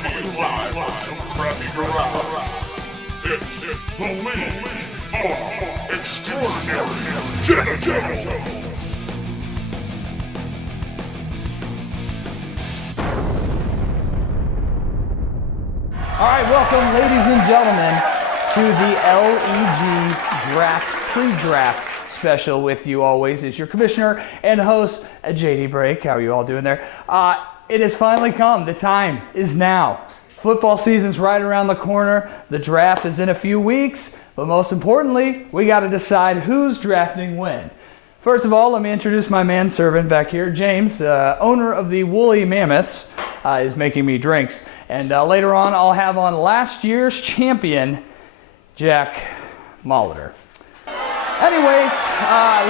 Broadcasting live from some crappy garage. It's the League of Extraordinary Genitals. All right, welcome, ladies and gentlemen, to the LEG Draft Pre-Draft Special. With you always is your commissioner and host, JD Brake. How are you all doing there? It has finally come. The time is now. Football season's right around the corner. The draft is in a few weeks, but most importantly, we got to decide who's drafting when. First of all, let me introduce my manservant back here, James, owner of the Woolly Mammoths, is making me drinks. And later on, I'll have on last year's champion, Jack Molitor. Anyways,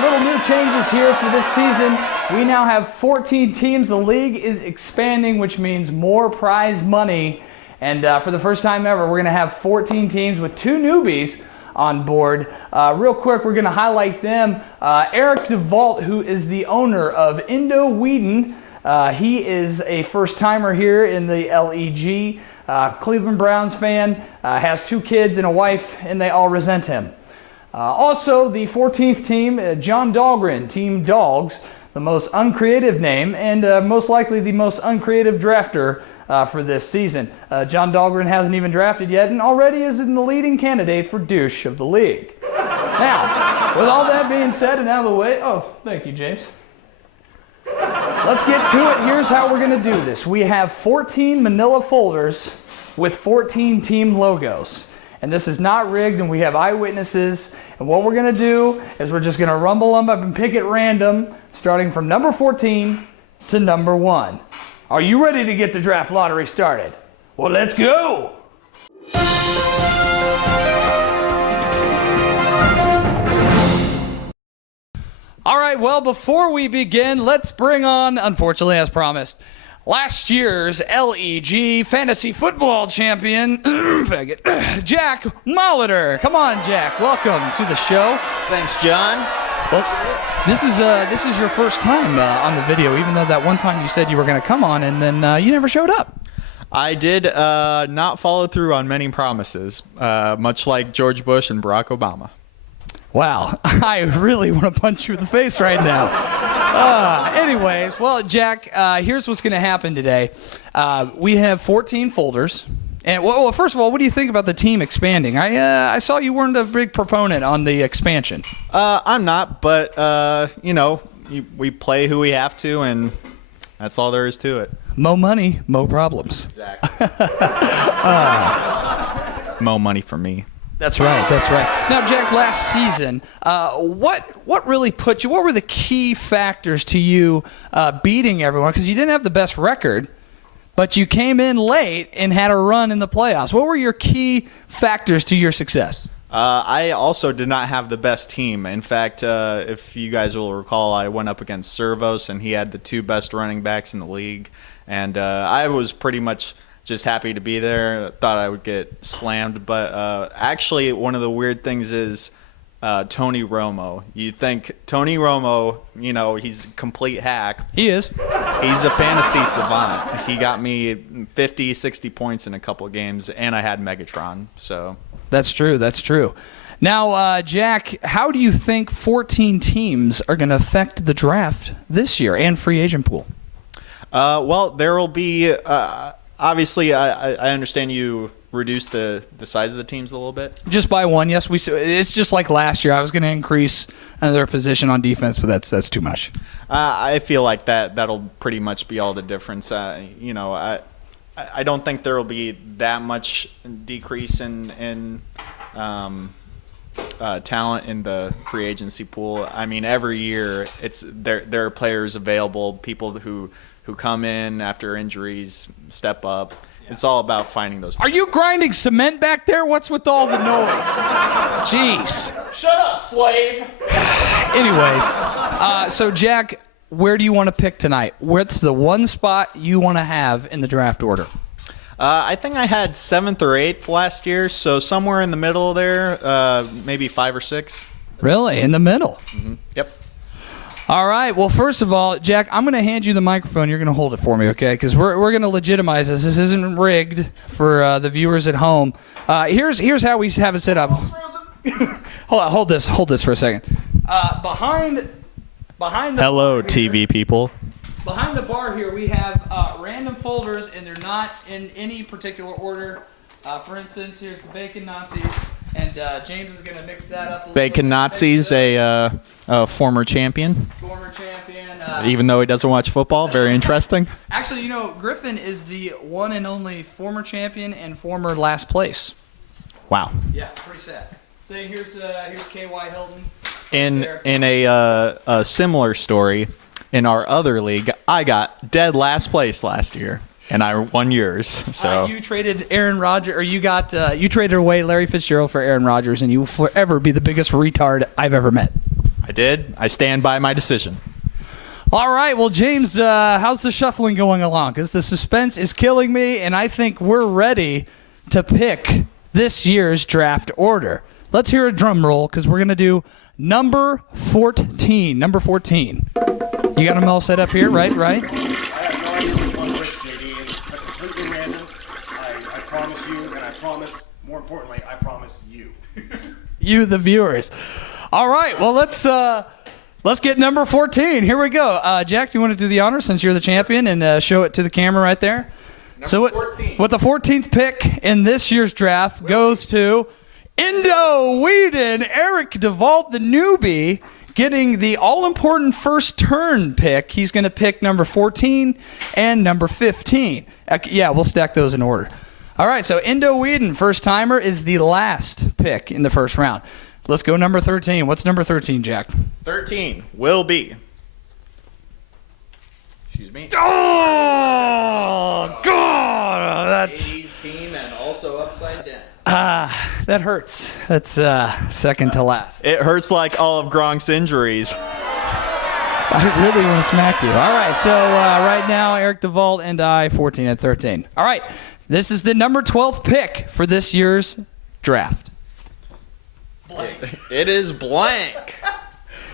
little new changes here for this season. We now have 14 teams. The league is expanding, which means more prize money. And for the first time ever, we're going to have 14 teams with 2 newbies on board. Real quick, we're going to highlight them. Eric DeVault, who is the owner of Indo Whedon. He is a first-timer here in the LEG. Cleveland Browns fan, has 2 kids and a wife, and they all resent him. Also, the 14th team, John Dahlgren, Team Dogs, the most uncreative name, and most likely the most uncreative drafter for this season. John Dahlgren hasn't even drafted yet, and already is in the leading candidate for douche of the league. Now, with all that being said and out of the way, oh, thank you, James. Let's get to it. Here's how we're going to do this. We have 14 manila folders with 14 team logos. And this is not rigged, and we have eyewitnesses. And what we're going to do is we're just going to rumble them up and pick at random, starting from number 14 to number 1. Are you ready to get the draft lottery started? Well, let's go! All right, well, before we begin, let's bring on, unfortunately, as promised, last year's LEG Fantasy Football Champion, Jack Molitor. Come on, Jack. Welcome to the show. Thanks, John. Well, this is your first time on the video, even though that one time you said you were going to come on, and then you never showed up. I did not follow through on many promises, much like George Bush and Barack Obama. Wow, I really want to punch you in the face right now. Anyways, well, Jack, here's what's going to happen today. We have 14 folders. And well, first of all, what do you think about the team expanding? I saw you weren't a big proponent on the expansion. I'm not, but, we play who we have to, and that's all there is to it. Mo money, mo problems. Exactly. Mo money for me. That's right. That's right. Now, Jack, last season, what really put you? What were the key factors to you beating everyone? Because you didn't have the best record, but you came in late and had a run in the playoffs. What were your key factors to your success? I also did not have the best team. In fact, if you guys will recall, I went up against Servos, and he had the 2 best running backs in the league, and I was pretty much just happy to be there. Thought I would get slammed, but actually one of the weird things is Tony Romo. You think Tony Romo, he's a complete hack. He is. He's a fantasy savant. He got me 50, 60 points in a couple of games, and I had Megatron. So That's true. That's true. Now, Jack, how do you think 14 teams are going to affect the draft this year and free agent pool? Well, there will be obviously, I understand you reduced the size of the teams a little bit. Just by 1, yes. It's just like last year. I was going to increase another position on defense, but that's too much. I feel like that'll pretty much be all the difference. I don't think there will be that much decrease in talent in the free agency pool. I mean, every year there are players available, people who come in after injuries, step up. Yeah. It's all about finding those people. Are you grinding cement back there? What's with all the noise? Jeez. Shut up, slave. Anyways, so Jack, where do you want to pick tonight? What's the one spot you want to have in the draft order? I think I had 7th or 8th last year, so somewhere in the middle there, maybe 5 or 6. Really? In the middle? Mm-hmm. Yep. All right. Well, first of all, Jack, I'm going to hand you the microphone. You're going to hold it for me, okay? Because we're going to legitimize this. This isn't rigged for the viewers at home. Here's how we have it set up. Hold this for a second. Behind the Hello, bar here, TV people. Behind the bar here, we have random folders, and they're not in any particular order. For instance, here's the Bacon Nazis, and James is going to mix that up a little Bacon bit. Nazis, a former champion. Former champion. Even though he doesn't watch football, very interesting. Actually, Griffin is the one and only former champion and former last place. Wow. Yeah, pretty sad. So here's K.Y. Hilton. In a similar story, in our other league, I got dead last place last year, and I won yours. So you traded Aaron Rodgers, or you traded away Larry Fitzgerald for Aaron Rodgers, and you will forever be the biggest retard I've ever met. I did. I stand by my decision. All right, well, James, how's the shuffling going along? Because the suspense is killing me, and I think we're ready to pick this year's draft order. Let's hear a drum roll, because we're going to do number 14. Number 14. You got them all set up here, right? I have no idea which one which, JD. It's completely random. I promise you, and I promise, more importantly, I promise you. You, the viewers. All right, well, let's get number 14. Here we go. Jack, you want to do the honor since you're the champion and show it to the camera right there? Number 14. With the 14th pick in this year's draft goes to Indo Whedon, Eric DeVault, the newbie, getting the all-important first turn pick. He's going to pick number 14 and number 15. Yeah, we'll stack those in order. All right, so Indo Whedon, first-timer, is the last pick in the first round. Let's go number 13. What's number 13, Jack? 13 will be. Excuse me. Oh, God. That's 80s team and also upside down. that hurts. That's second to last. It hurts like all of Gronk's injuries. I really want to smack you. All right, so right now, Eric DeVault and I, 14 and 13. All right, this is the number 12th pick for this year's draft. It is blank.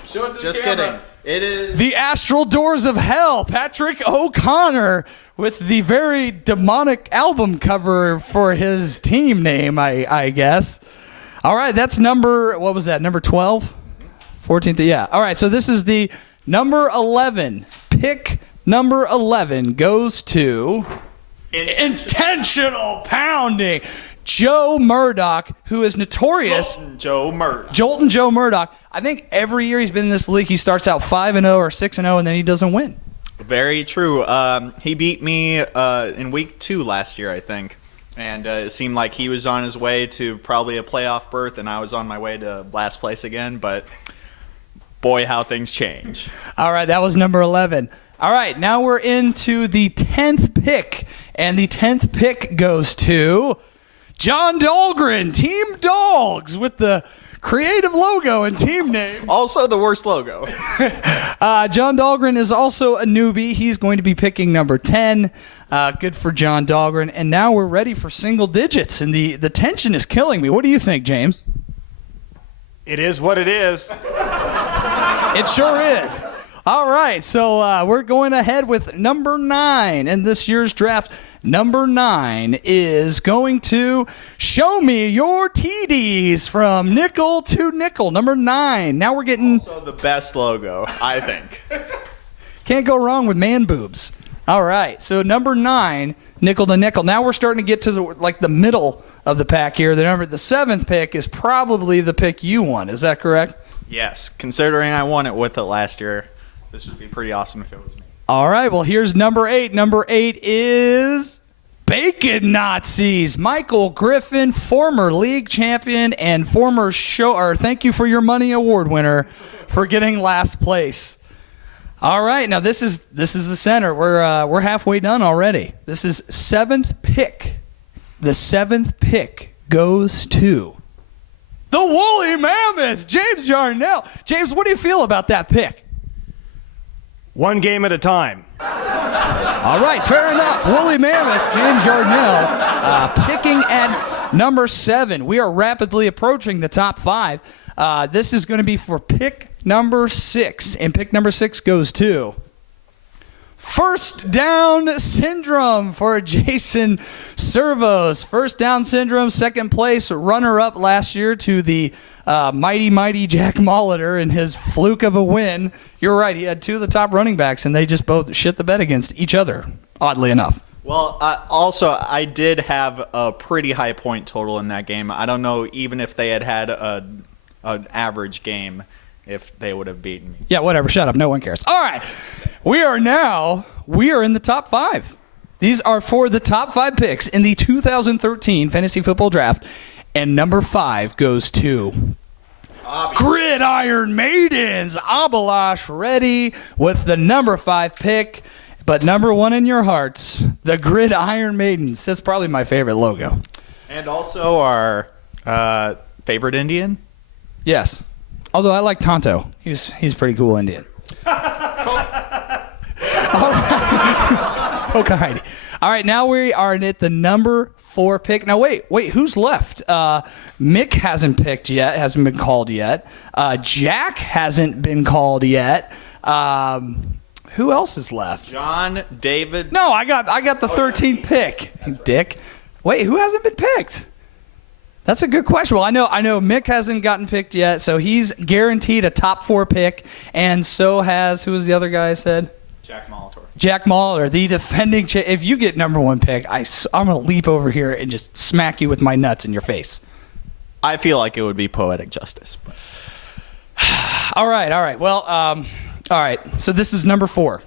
Show it to Just the camera. kidding. It is. The Astral Doors of Hell, Patrick O'Connor, with the very demonic album cover for his team name, I guess. All right, that's number, what was that, number 12? 14th, yeah. All right, so this is the number 11. Pick number 11 goes to Intentional Pounding. Joe Murdoch, who is notorious. Jolton Joe Murdoch. I think every year he's been in this league, he starts out 5-0 or 6-0, and then he doesn't win. Very true. He beat me in week 2 last year, I think. And it seemed like he was on his way to probably a playoff berth, and I was on my way to last place again. But boy, how things change. All right, that was number 11. All right, now we're into the 10th pick. And the 10th pick goes to John Dahlgren, Team Dogs, with the creative logo and team name. Also the worst logo. John Dahlgren is also a newbie. He's going to be picking number 10. Good for John Dahlgren. And now we're ready for single digits, and the tension is killing me. What do you think, James? It is what it is. It sure is. All right, so we're going ahead with number 9 in this year's draft. Number 9 is going to Show Me Your TDs from nickel to nickel. Number 9. Now we're getting... Also the best logo, I think. Can't go wrong with man boobs. All right, so number 9, nickel to nickel. Now we're starting to get to the middle of the pack here. The 7th pick is probably the pick you won. Is that correct? Yes, considering I won it with it last year, this would be pretty awesome if it was me. All right, well, here's number 8. Number 8 is Bacon Nazis. Michael Griffin, former league champion and former Thank You for Your Money award winner for getting last place. All right, now this is the center. We're halfway done already. This is 7th pick. The 7th pick goes to the Woolly Mammoths, James Yarnell. James, what do you feel about that pick? One game at a time. All right, fair enough. Woolly Mammoths, James Yarnell, picking at Number 7, we are rapidly approaching the top 5. This is going to be for pick number 6, and pick number 6 goes to First Down Syndrome for Jason Servos. First Down Syndrome, second place, runner-up last year to the mighty Jack Molitor in his fluke of a win. You're right, he had 2 of the top running backs, and they just both shit the bed against each other, oddly enough. Well, also, I did have a pretty high point total in that game. I don't know even if they had an average game, if they would have beaten me. Yeah, whatever. Shut up. No one cares. All right. We are in the top 5. These are for the top 5 picks in the 2013 Fantasy Football Draft. And number 5 goes to Gridiron Maidens. Abalash ready with the number 5 pick. But number 1 in your hearts, the Gridiron Maidens. That's probably my favorite logo. And also our favorite Indian? Yes. Although I like Tonto. He's pretty cool Indian. Pocahontas. All right, now we are at the number 4 pick. Now, wait, who's left? Mick hasn't picked yet, hasn't been called yet. Jack hasn't been called yet. Who else is left? John, David. No, I got the 13th pick, you dick. Wait, who hasn't been picked? That's a good question. Well, I know Mick hasn't gotten picked yet, so he's guaranteed a top 4 pick, and so has, who was the other guy I said? Jack Molitor. Jack Molitor, the defending if you get number 1 pick, I'm going to leap over here and just smack you with my nuts in your face. I feel like it would be poetic justice. But. All right. Well, all right. So this is number 4.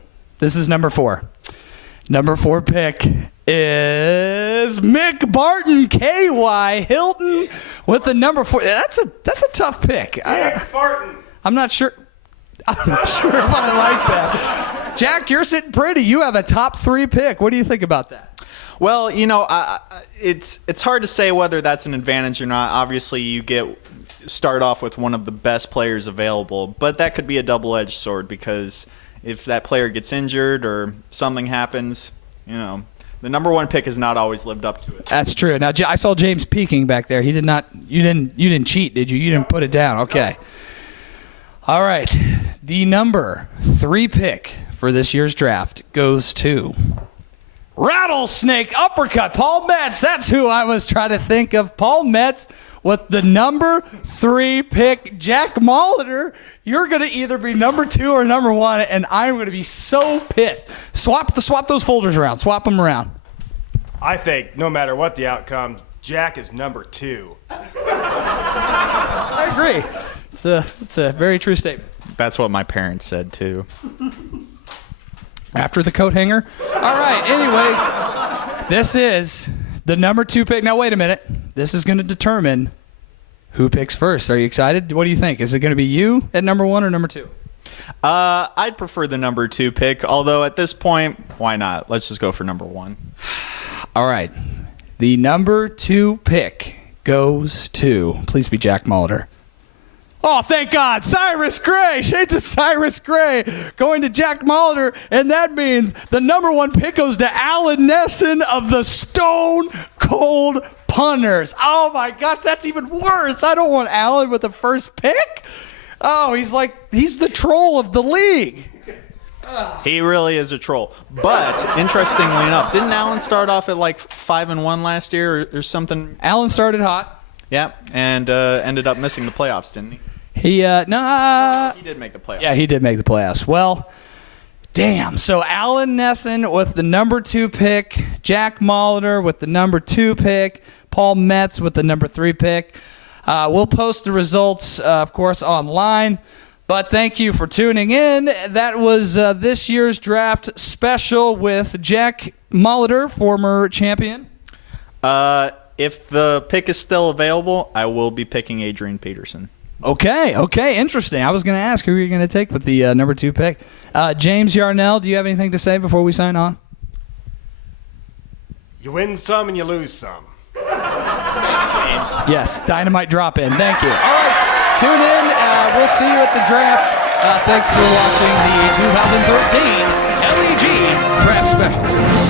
Number 4 pick is Mick Barton, K.Y. Hilton with the number 4. That's a tough pick. I'm not sure if I like that. Jack, you're sitting pretty. You have a top 3 pick. What do you think about that? Well, it's hard to say whether that's an advantage or not. Obviously, you start off with one of the best players available, but that could be a double-edged sword because if that player gets injured or something happens, the number 1 pick has not always lived up to it. That's true. Now, I saw James peeking back there. He did not. You didn't cheat, did you? You didn't put it down. Okay. No. All right. The number 3 pick for this year's draft goes to Rattlesnake Uppercut, Paul Metz. That's who I was trying to think of. Paul Metz with the number 3 pick. Jack Molitor, you're going to either be number 2 or number 1, and I'm going to be so pissed. Swap those folders around. Swap them around. I think no matter what the outcome, Jack is number 2. I agree. It's a very true statement. That's what my parents said, too. After the coat hanger? All right, anyways, this is the number 2 pick. Now, wait a minute. This is going to determine who picks first. Are you excited? What do you think? Is it going to be you at number 1 or number 2? I'd prefer the number 2 pick, although at this point, why not? Let's just go for number 1. All right. The number 2 pick goes to, please be Jack Molitor. Oh, thank God. Cyrus Gray. Shades of Cyrus Gray going to Jack Molitor, and that means the number 1 pick goes to Alan Nesson of the Stone Cold Punters. Oh, my gosh, that's even worse. I don't want Alan with the first pick. Oh, he's the troll of the league. He really is a troll. But, interestingly enough, didn't Alan start off at 5-1 last year or something? Alan started hot. Yeah, and ended up missing the playoffs, didn't he? He did make the playoffs. Yeah, he did make the playoffs. Well, damn. So Alan Nesson with the number 2 pick, Jack Molitor with the number 2 pick, Paul Metz with the number 3 pick. We'll post the results, of course, online. But thank you for tuning in. That was this year's draft special with Jack Molitor, former champion. If the pick is still available, I will be picking Adrian Peterson. Okay, interesting. I was going to ask who you're going to take with the number 2 pick. James Yarnell, do you have anything to say before we sign on? You win some and you lose some. Thanks, James. Yes, dynamite drop in. Thank you. All right, tune in. We'll see you at the draft. Thanks for watching the 2013 LEG Draft Special.